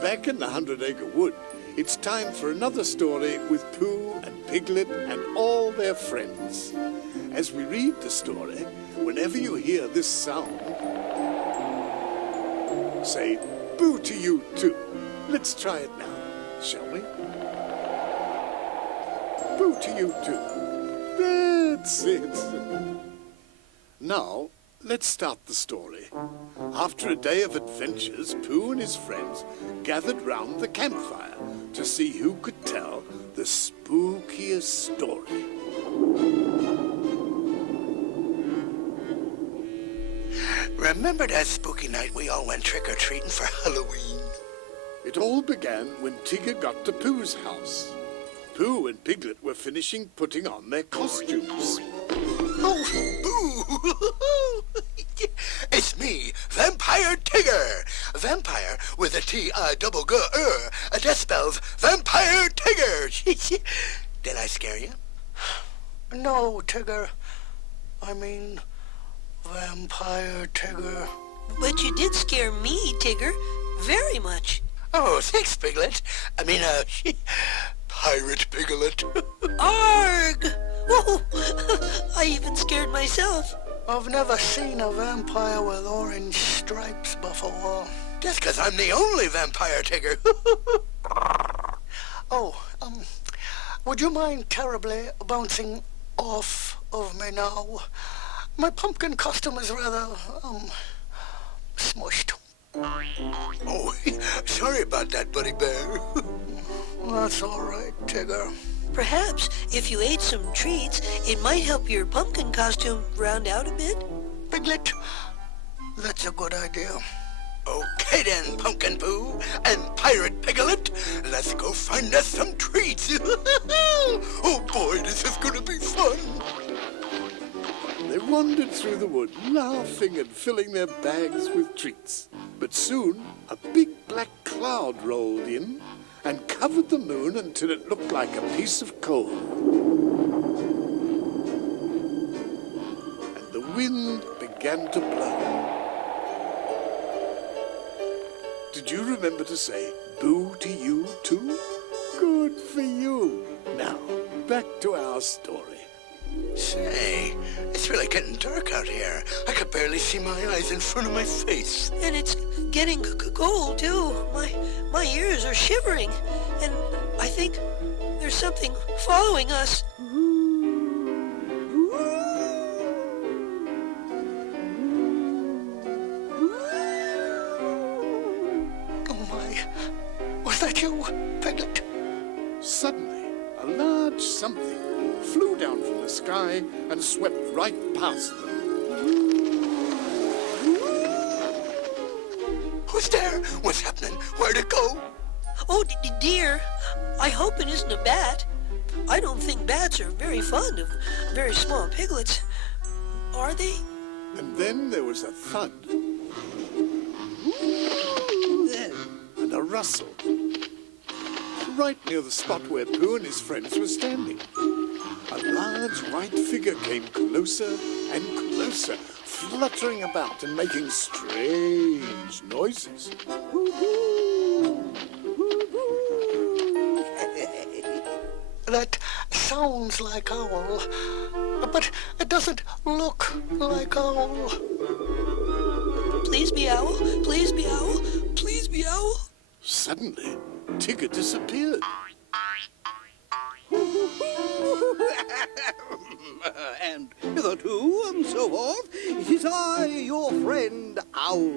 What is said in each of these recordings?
Back in the 100-Acre Wood, it's time for another story with Pooh and Piglet and all their friends. As we read the story, whenever you hear this sound, say, boo to you too. Let's try it now, shall we? Boo to you too. That's it. Now, let's start the story. After a day of adventures, Pooh and his friends gathered round the campfire to see who could tell the spookiest story. Remember that spooky night we all went trick-or-treating for Halloween? It all began when Tigger got to Pooh's house. Pooh and Piglet were finishing putting on their costumes. Oh, boo! It's me, Vampire Tigger! Vampire with a T-I-double-G-R. That spells Vampire Tigger! Did I scare you? No, Tigger. I mean, Vampire Tigger. But you did scare me, Tigger, very much. Oh, thanks, Piglet. I mean, Pirate Piglet. Arg! Whoa! I even scared myself. I've never seen a vampire with orange stripes before. That's because I'm the only Vampire Tigger. Oh, would you mind terribly bouncing off of me now? My pumpkin costume is rather, smushed. Oh, sorry about that, Buddy Bear. That's all right, Tigger. Perhaps if you ate some treats, it might help your pumpkin costume round out a bit. Piglet, that's a good idea. Okay then, Pumpkin Pooh and Pirate Piglet, let's go find us some treats. Oh boy, this is gonna be fun. They wandered through the wood, laughing and filling their bags with treats. But soon, a big black cloud rolled in and covered the moon until it looked like a piece of coal. And the wind began to blow. Did you remember to say, boo to you too? Good for you. Now, back to our story. Say, it's really getting dark out here. I could barely see my eyes in front of my face. And it's getting cold, too. My ears are shivering. And I think there's something following us. Oh my, was that you, Piglet? Suddenly, a large something flew down from the sky and swept right past them. Who's there? What's happening? Where'd it go? Oh, dear, I hope it isn't a bat. I don't think bats are very fond of very small piglets. Are they? And then there was a thud and a rustle right near the spot where Pooh and his friends were standing. A large white figure came closer and closer, fluttering about and making strange noises. That sounds like owl, but it doesn't look like owl. Please be owl, please be owl, please be owl. Suddenly, Tigger disappeared. And hitherto, and so forth, it is I, your friend, Owl.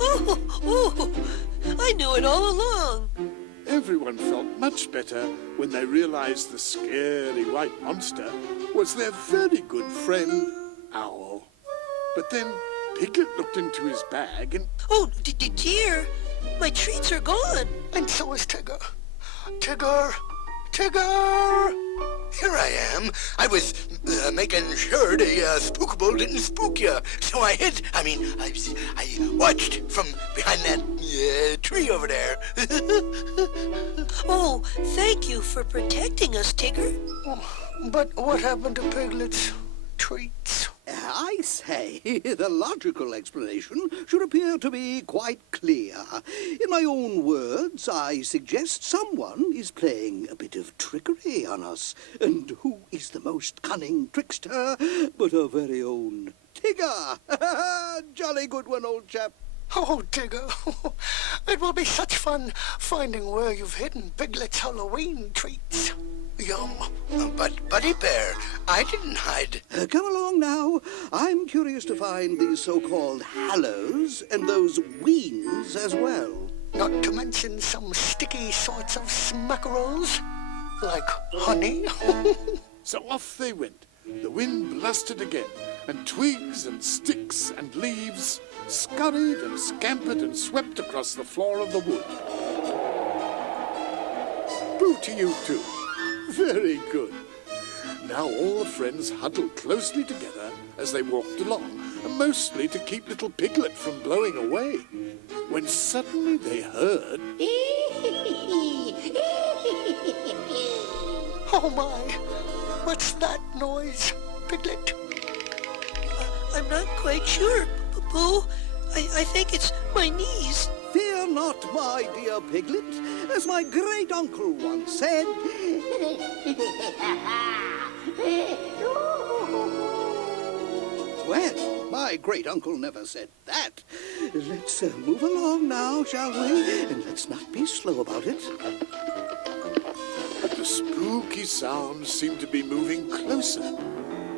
Oh, I knew it all along. Everyone felt much better when they realized the scary white monster was their very good friend, Owl. But then Piglet looked into his bag and... Oh, dear, my treats are gone. And so is Tigger. Tigger! Tigger! Here I am. I was making sure the spookable didn't spook you. So I hid. I watched from behind that tree over there. Oh, thank you for protecting us, Tigger. But what happened to Piglet's treats? I say, the logical explanation should appear to be quite clear. In my own words, I suggest someone is playing a bit of trickery on us. And who is the most cunning trickster but our very own Tigger? Jolly good one, old chap. Oh, Tigger, it will be such fun finding where you've hidden Piglet's Halloween treats. Yum. But, Buddy Bear, I didn't hide. Come along now. I'm curious to find these so-called hallows and those weens as well. Not to mention some sticky sorts of smackerels, like honey. So off they went. The wind blusted again, and twigs and sticks and leaves scurried and scampered and swept across the floor of the wood. Boo to you too. Very good. Now all the friends huddled closely together as they walked along, mostly to keep little Piglet from blowing away, when suddenly they heard... Oh my, what's that noise, Piglet? I'm not quite sure, Pooh. I think it's my knees. Fear not, my dear Piglet. As my great-uncle once said... Well, my great-uncle never said that. Let's move along now, shall we? And let's not be slow about it. But the spooky sound seemed to be moving closer.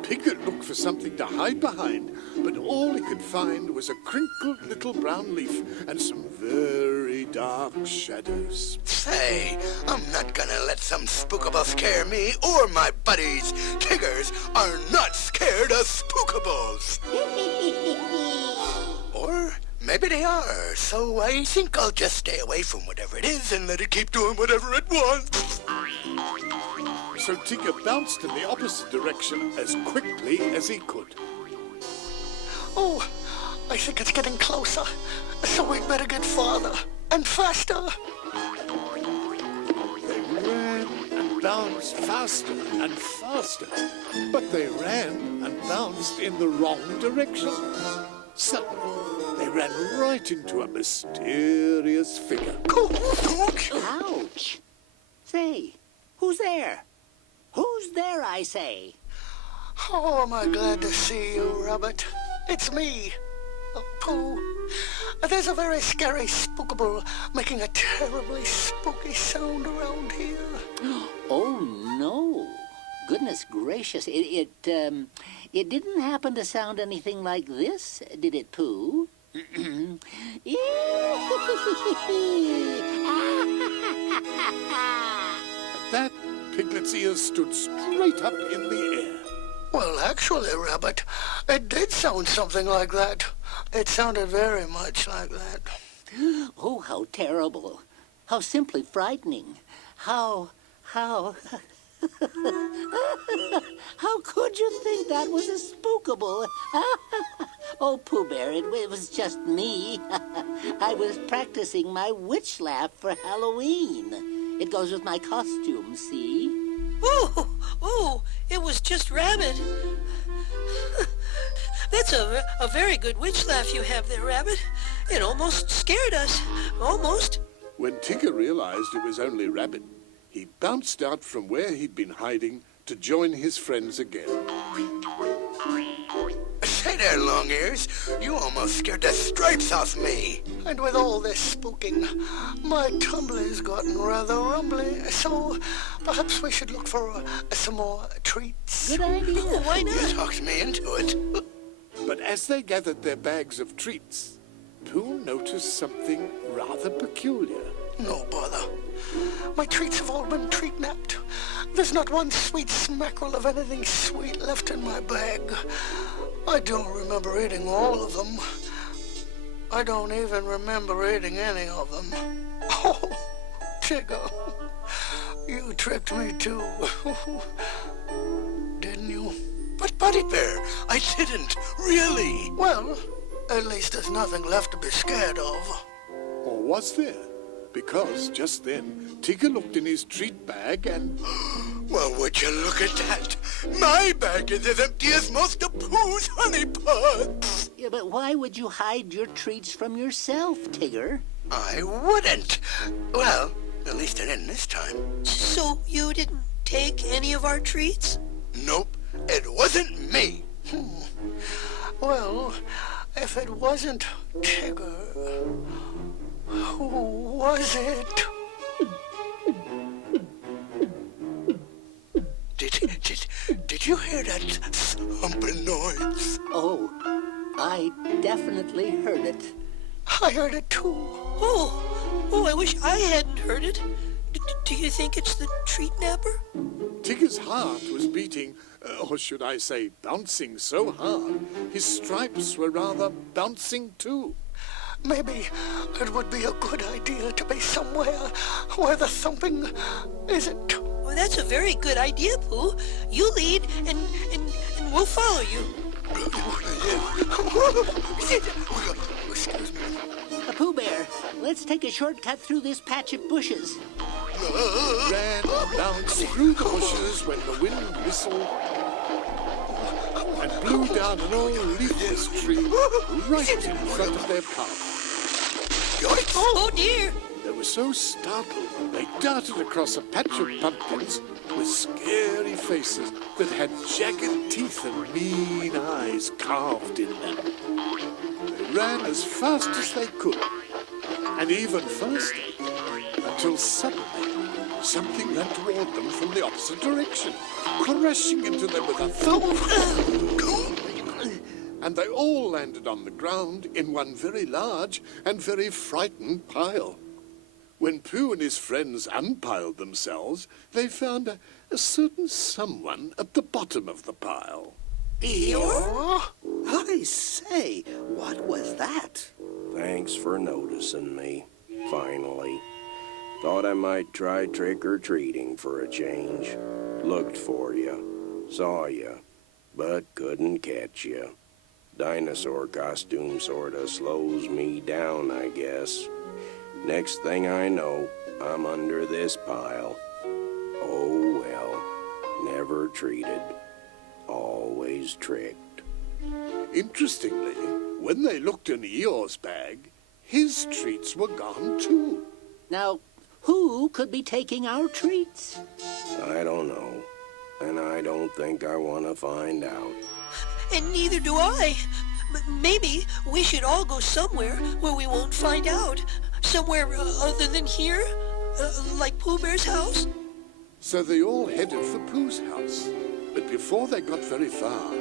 Piglet looked for something to hide behind, but all he could find was a crinkled little brown leaf and some very dark shadows. Say, I'm not gonna let some spookable scare me or my buddies. Tiggers are not scared of spookables. Or maybe they are, so I think I'll just stay away from whatever it is and let it keep doing whatever it wants. So Tigger bounced in the opposite direction as quickly as he could. Oh, I think it's getting closer, so we'd better get farther and faster. They ran and bounced faster and faster, but they ran and bounced in the wrong direction. Suddenly, they ran right into a mysterious figure. Ouch! Say, who's there? Who's there, I say? Oh, am I glad to see you, Rabbit. It's me, Pooh. There's a very scary spookable making a terribly spooky sound around here. Oh, no. Goodness gracious. It didn't happen to sound anything like this, did it, Pooh? At that, Piglet's ears stood straight up in the air. Well, actually, Rabbit, it did sound something like that. It sounded very much like that. Oh, how terrible. How simply frightening. How How could you think that was a spookable? Oh, Pooh Bear, it was just me. I was practicing my witch laugh for Halloween. It goes with my costume, see? Oh, it was just Rabbit. That's a very good witch laugh you have there, Rabbit. It almost scared us. Almost. When Tigger realized it was only Rabbit, he bounced out from where he'd been hiding to join his friends again. Say there, Long Ears, you almost scared the stripes off me. And with all this spooking, my tumbler's gotten rather rumbly, so perhaps we should look for some more treats. Good idea. Oh, why You not? talked me into it. But as they gathered their bags of treats, Pooh noticed something rather peculiar. No bother. My treats have all been treat-napped. There's not one sweet smackerel of anything sweet left in my bag. I don't remember eating all of them. I don't even remember eating any of them. Oh, Tigger, you tricked me too. Didn't you? But Buddy Bear, I didn't, really. Well, at least there's nothing left to be scared of. Or was there? Because just then, Tigger looked in his treat bag and... Well, would you look at that? My bag is as empty as most of Pooh's honey pots. Yeah, but why would you hide your treats from yourself, Tigger? I wouldn't. Well, at least I didn't this time. So you didn't take any of our treats? Nope, it wasn't me. Well, if it wasn't Tigger, who was it? Did you hear that thumping noise? Oh, I definitely heard it. I heard it too. Oh, I wish I hadn't heard it. Do you think it's the treat napper? Tigger's heart was beating, or should I say bouncing so hard, his stripes were rather bouncing too. Maybe it would be a good idea to be somewhere where the thumping isn't. Well, that's a very good idea, Pooh. You lead, and we'll follow you. Excuse me. Pooh Bear, let's take a shortcut through this patch of bushes. Ran and bounced through the bushes when the wind whistled and blew down an old leafless tree right in front of their path. Oh, dear. They were so startled, they darted across a patch of pumpkins with scary faces that had jagged teeth and mean eyes carved in them. They ran as fast as they could, and even faster, until suddenly something ran toward them from the opposite direction, crashing into them with a thump. And they all landed on the ground in one very large and very frightened pile. When Pooh and his friends unpiled themselves, they found a certain someone at the bottom of the pile. I say, what was that? Thanks for noticing me, finally. Thought I might try trick-or-treating for a change. Looked for you, saw you, but couldn't catch you. Dinosaur costume sorta slows me down, I guess. Next thing I know, I'm under this pile. Oh well, never treated, always tricked. Interestingly, when they looked in Eeyore's bag, his treats were gone too. Now, who could be taking our treats? I don't know, and I don't think I want to find out. And neither do I. Maybe we should all go somewhere where we won't find out. Somewhere other than here? Like Pooh Bear's house? So they all headed for Pooh's house. But before they got very far,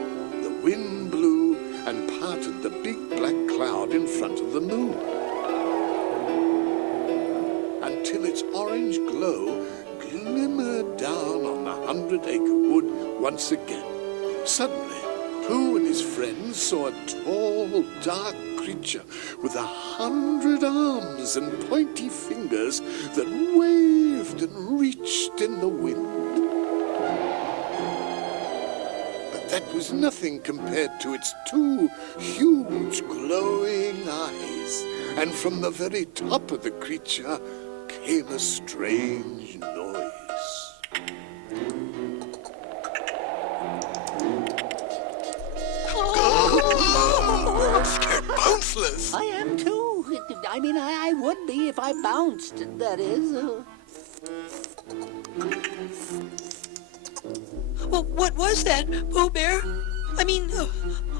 the wind blew and parted the big black cloud in front of the moon, until its orange glow glimmered down on the 100-acre wood once again. Suddenly, Pooh and his friends saw a tall, dark creature with 100 arms and pointy fingers that waved and reached in the wind. But that was nothing compared to its two huge glowing eyes, and from the very top of the creature came a strange noise. Scared bounceless. I am too. I mean, I would be if I bounced, that is. Well, what was that, Pooh Bear? I mean,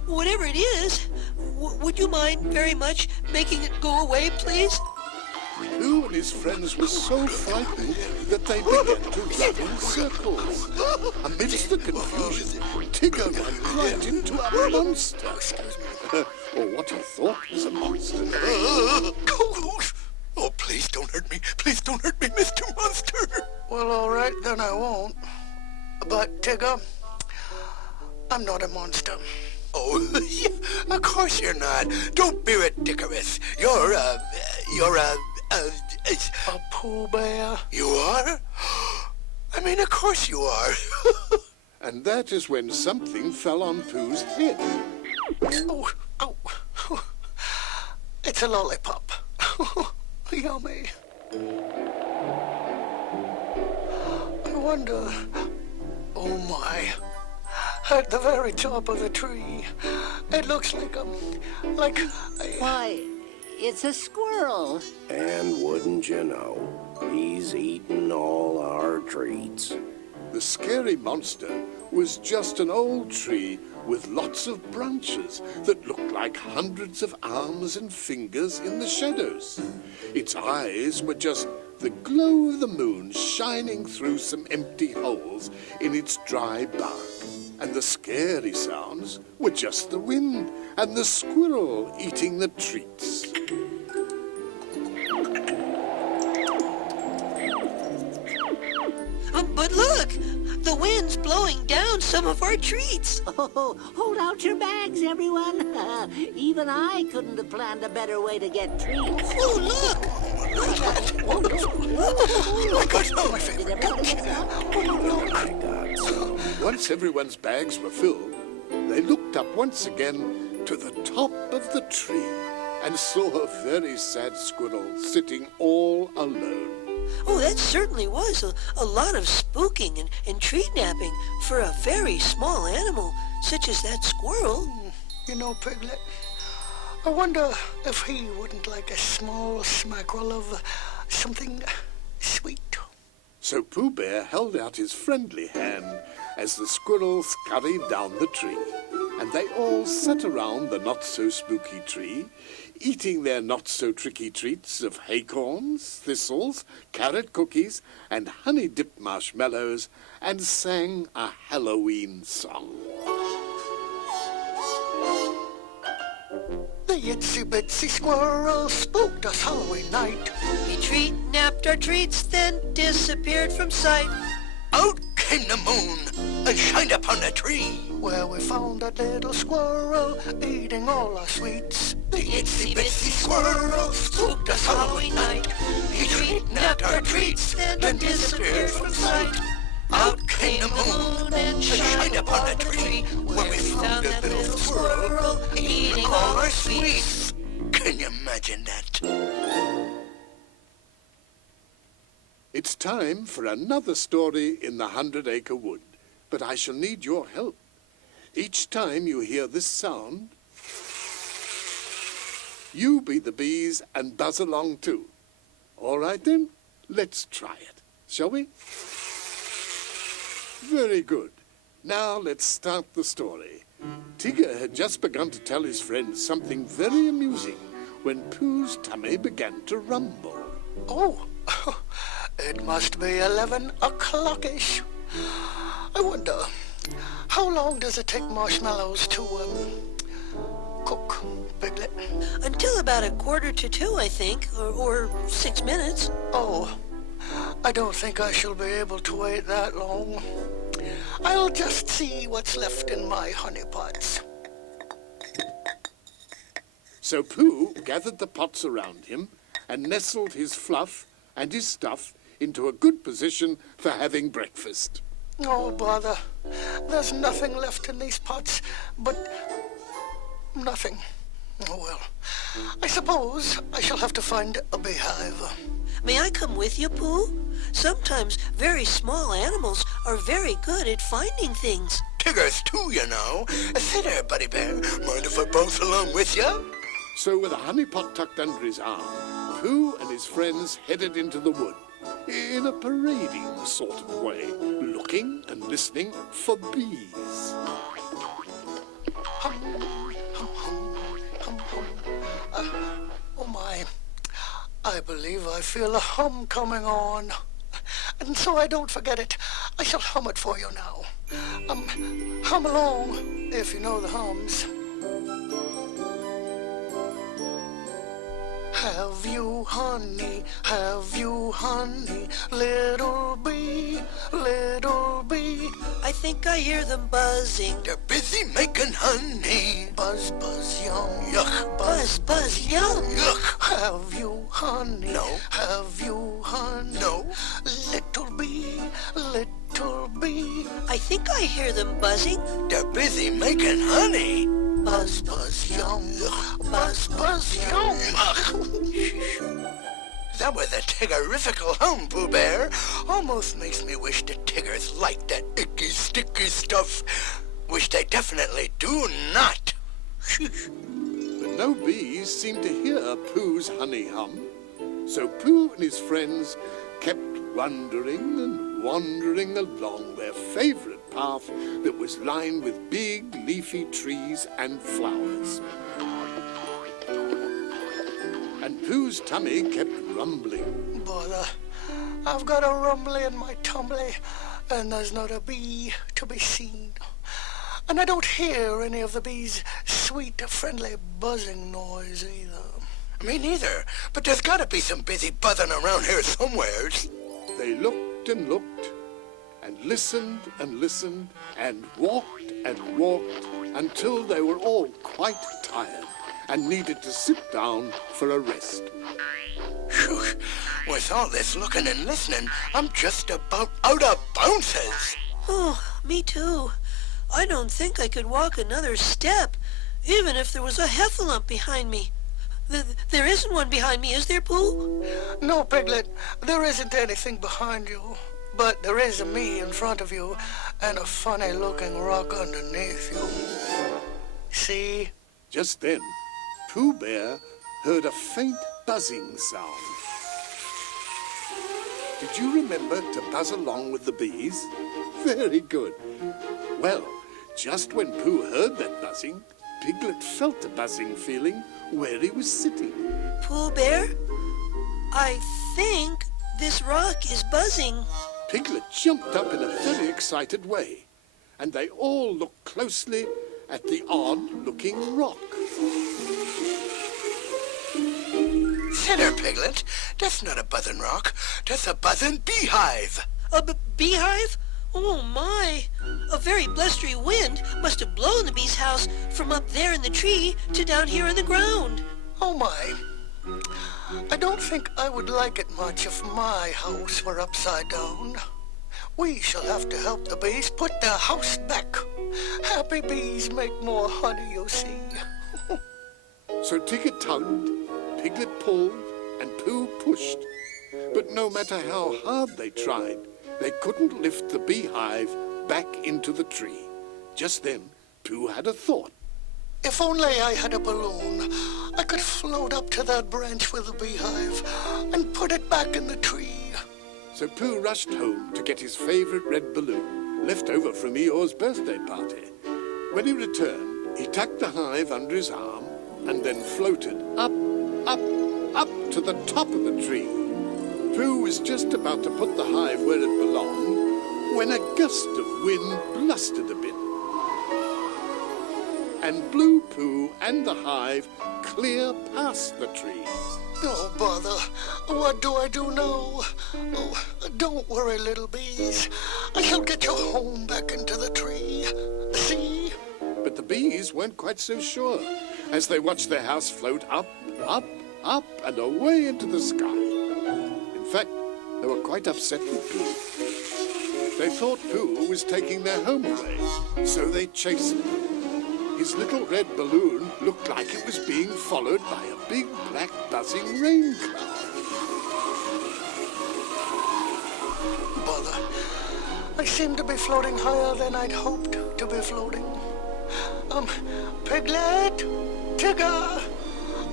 whatever it is, would you mind very much making it go away, please? Pooh and his friends were so frightened that they began to run in circles. Amidst the confusion, Tigger ran right into a monster. Or what he thought was a monster. Oh, please don't hurt me. Please don't hurt me, Mr. Monster. Well, all right, then I won't. But, Tigger, I'm not a monster. Oh, of course you're not. Don't be ridiculous. You're a Pooh Bear. You are? I mean, of course you are. And that is when something fell on Pooh's head. Oh. It's a lollipop. Yummy. I wonder Oh my. At the very top of the tree. It looks like Why, it's a squirrel. And wouldn't you know, he's eaten all our treats. The scary monster was just an old tree with lots of branches that looked like hundreds of arms and fingers in the shadows. Its eyes were just the glow of the moon shining through some empty holes in its dry bark. And the scary sounds were just the wind and the squirrel eating the treats. But look! The wind's blowing down some of our treats. Oh, hold out your bags, everyone. Even I couldn't have planned a better way to get treats. Oh, look! Did everyone get some? Once everyone's bags were filled, they looked up once again to the top of the tree and saw a very sad squirrel sitting all alone. Oh, that certainly was a lot of spooking and tree napping for a very small animal such as that squirrel. You know, Piglet, I wonder if he wouldn't like a small smackerel of something sweet. So Pooh Bear held out his friendly hand as the squirrels scurried down the tree, and they all sat around the not-so-spooky tree, eating their not-so-tricky treats of acorns, thistles, carrot cookies, and honey-dipped marshmallows, and sang a Halloween song. The itsy-bitsy squirrel spooked us Halloween night. He treat-napped our treats, then disappeared from sight. Out came the moon and shined upon the tree, where we found that little squirrel eating all our sweets. The itsy-bitsy squirrel spooked us Halloween night. He treat-napped our treats, then disappeared from sight. Out came the moon and shined upon the tree, where we found that little squirrel eating all our sweets. Can you imagine that? It's time for another story in the 100-Acre Wood, but I shall need your help. Each time you hear this sound, you be the bees and buzz along too. All right then, let's try it, shall we? Very good. Now let's start the story. Tigger had just begun to tell his friends something very amusing when Pooh's tummy began to rumble. Oh, it must be 11 o'clock-ish. I wonder, how long does it take marshmallows to, cook, Piglet? Until about 1:45, I think, or 6 minutes. Oh, I don't think I shall be able to wait that long. I'll just see what's left in my honey pots. So Pooh gathered the pots around him and nestled his fluff and his stuff into a good position for having breakfast. Oh, bother. There's nothing left in these pots but nothing. Oh, well, I suppose I shall have to find a beehive. May I come with you, Pooh? Sometimes very small animals are very good at finding things. Tiggers, too, you know. Say there, Buddy Bear. Mind if I bounce along with you? So with a honey pot tucked under his arm, Pooh and his friends headed into the wood in a parading sort of way, looking and listening for bees. Hum, hum, hum, hum, hum. Oh, my. I believe I feel a hum coming on. And so I don't forget it, I shall hum it for you now. Hum along, if you know the hums. Have you honey, little bee, little bee? I think I hear them buzzing. They're busy making honey. Buzz, buzz, yum, yuck. Buzz, buzz, yum. Yuck. Have you honey? No. Have you honey? No. Little bee, little bee. I think I hear them buzzing. They're busy making honey. Buzz, buzz, yum. Buzz, buzz, yum. that was a Tiggerifical hum, Pooh Bear. Almost makes me wish the Tiggers liked that icky, sticky stuff. Which they definitely do not. But no bees seemed to hear Pooh's honey hum. So Pooh and his friends kept wandering and wandering along their favorite path that was lined with big leafy trees and flowers. And Pooh's tummy kept rumbling. Bother. I've got a rumbly in my tumbly, and there's not a bee to be seen. And I don't hear any of the bees' sweet, friendly buzzing noise either. Me neither, but there's gotta be some busy buzzing around here somewheres. They looked and looked, and listened and listened, and walked until they were all quite tired and needed to sit down for a rest. Phew, with all this looking and listening, I'm just about out of bounces. Oh, me too. I don't think I could walk another step, even if there was a heffalump behind me. There isn't one behind me, is there, Pooh? No, Piglet, there isn't anything behind you. But there is a me in front of you, and a funny-looking rock underneath you. See? Just then, Pooh Bear heard a faint buzzing sound. Did you remember to buzz along with the bees? Very good. Well, just when Pooh heard that buzzing, Piglet felt a buzzing feeling where he was sitting. Pooh Bear, I think this rock is buzzing. Piglet jumped up in a very excited way, and they all looked closely at the odd-looking rock. See there, Piglet. That's not a buzzing rock. That's a buzzing beehive. A beehive? Oh, my. A very blustery wind must have blown the bee's house from up there in the tree to down here in the ground. Oh, my. I don't think I would like it much if my house were upside down. We shall have to help the bees put their house back. Happy bees make more honey, you see. So Tigger tugged, Piglet pulled, and Pooh pushed. But no matter how hard they tried, they couldn't lift the beehive back into the tree. Just then, Pooh had a thought. If only I had a balloon, I could float up to that branch with the beehive and put it back in the tree. So Pooh rushed home to get his favorite red balloon, left over from Eeyore's birthday party. When he returned, he tucked the hive under his arm and then floated up to the top of the tree. Pooh was just about to put the hive where it belonged when a gust of wind blustered a bit and blew Pooh and the hive clear past the tree. Oh, bother. What do I do now? Oh, don't worry, little bees. I shall get you home back into the tree. See? But the bees weren't quite so sure as they watched their house float up, and away into the sky. In fact, they were quite upset with Pooh. They thought Pooh was taking their home away, so they chased him. His little red balloon looked like it was being followed by a big black buzzing rain cloud. Bother. I seem to be floating higher than I'd hoped to be floating. Piglet, Tigger,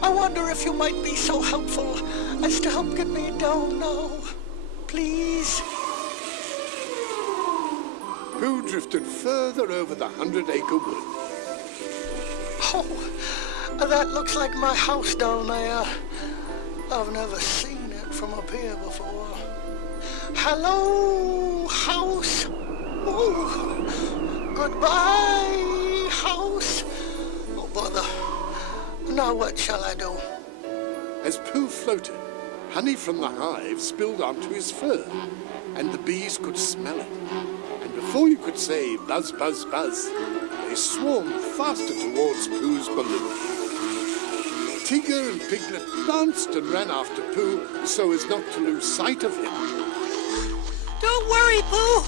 I wonder if you might be so helpful as to help get me down now. Please? Pooh drifted further over the 100-acre wood. Oh, that looks like my house down there. I've never seen it from up here before. Hello, house. Oh, goodbye, house. Oh, bother. Now what shall I do? As Pooh floated, honey from the hive spilled onto his fur, and the bees could smell it. And before you could say buzz, buzz, buzz, they swarmed faster towards Pooh's balloon. Tigger and Piglet danced and ran after Pooh so as not to lose sight of him. Don't worry, Pooh.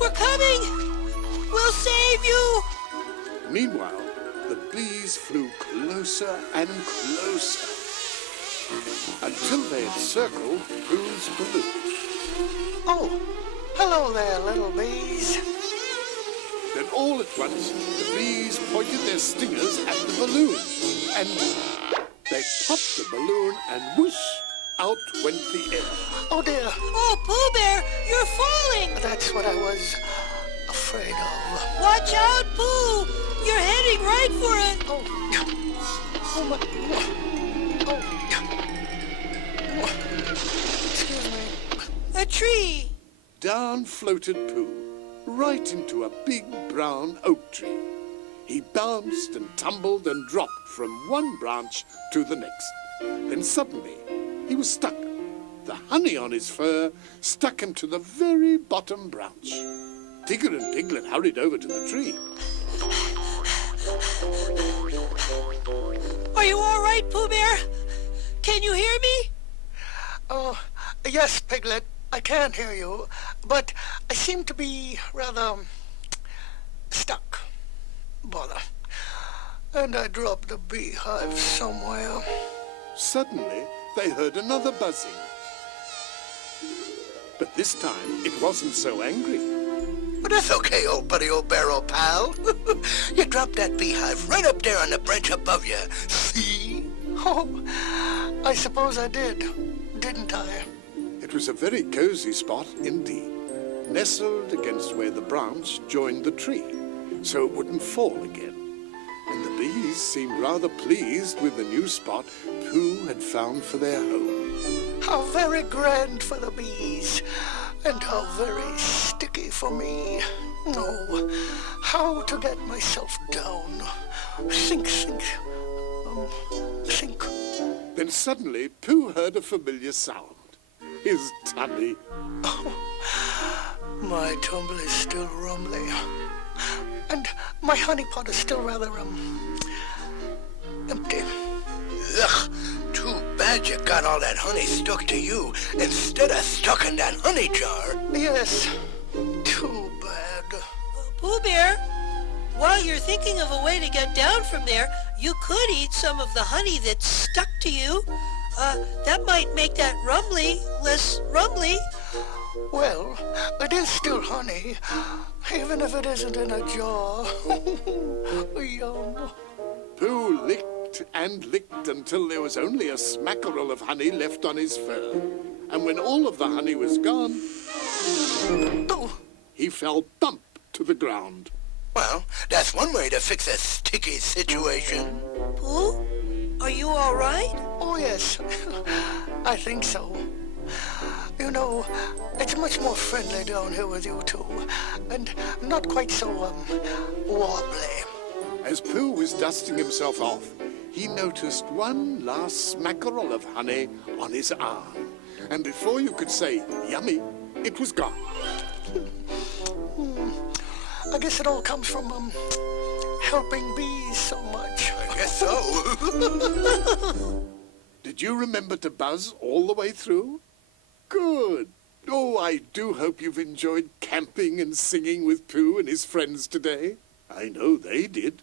We're coming. We'll save you. Meanwhile, the bees flew closer and closer. until they had circled Pooh's balloon. Oh, hello there, little bees. Then all at once, the bees pointed their stingers at the balloon, and they popped the balloon, and whoosh, out went the air. Oh, dear. Oh, Pooh Bear, you're falling! That's what I was afraid of. Watch out, Pooh! You're heading right for it! Oh, my... Excuse me. A tree! Down floated Pooh, right into a big brown oak tree. He bounced and tumbled and dropped from one branch to the next. Then suddenly, he was stuck. The honey on his fur stuck him to the very bottom branch. Tigger and Piglet hurried over to the tree. Are you all right, Pooh Bear? Can you hear me? Oh, yes, Piglet, I can hear you, but I seem to be rather stuck. Bother. And I dropped the beehive somewhere. Suddenly, they heard another buzzing. But this time, it wasn't so angry. But that's okay, old buddy, old barrel pal. You dropped that beehive right up there on the branch above you. See? Oh, I suppose I did, didn't I? It was a very cozy spot indeed, nestled against where the branch joined the tree, so it wouldn't fall again. And the bees seemed rather pleased with the new spot Pooh had found for their home. How very grand for the bees, and how very sticky for me. Oh, how to get myself down. Sink, sink, sink. Then suddenly Pooh heard a familiar sound. His tummy. Oh, my tumble is still rumbly, and my honey pot is still rather, empty. Ugh, too bad you got all that honey stuck to you instead of stuck in that honey jar. Yes, too bad. Pooh Bear, while you're thinking of a way to get down from there, you could eat some of the honey that's stuck to you. That might make that rumbly less rumbly. Well, it is still honey, even if it isn't in a jar. Yum. Pooh licked and licked until there was only a smackerel of honey left on his fur. And when all of the honey was gone, Oh, he fell bump to the ground. well, that's one way to fix a sticky situation. Pooh, are you all right? Oh, yes, I think so. You know, it's much more friendly down here with you two, and not quite so, wobbly. As Pooh was dusting himself off, he noticed one last smackerel of honey on his arm. And before you could say, yummy, it was gone. I guess it all comes from, helping bees so much. I guess so. Did you remember to buzz all the way through? Good. Oh, I do hope you've enjoyed camping and singing with Pooh and his friends today. I know they did.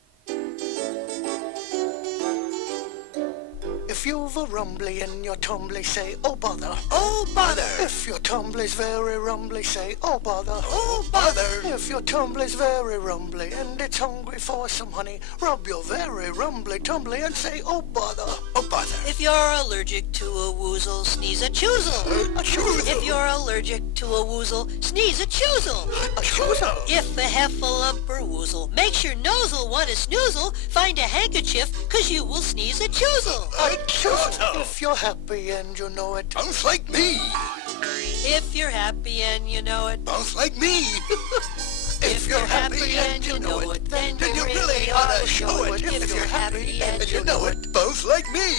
If you've a rumbly in your tumbly, say, oh bother. Oh, bother! If your tumbly's very rumbly, say, oh bother. Oh, bother! If your tumbly's very rumbly and it's hungry for some honey, rub your very rumbly tumbly and say, oh bother. Oh bother. If you're allergic to a woozle, sneeze a choozle. A choozle. If you're allergic to a woozle, sneeze a choozle. A choozle. If a heffalumper woozle makes your nozzle want to snoozle, find a handkerchief, 'cause you will sneeze a choozle. A choozle. If you're happy and you know it, bounce like me. If you're happy and you know it. Bounce like me. If you're happy and you know it, then you really ought to show it. If you're happy and you know it. Bounce like me.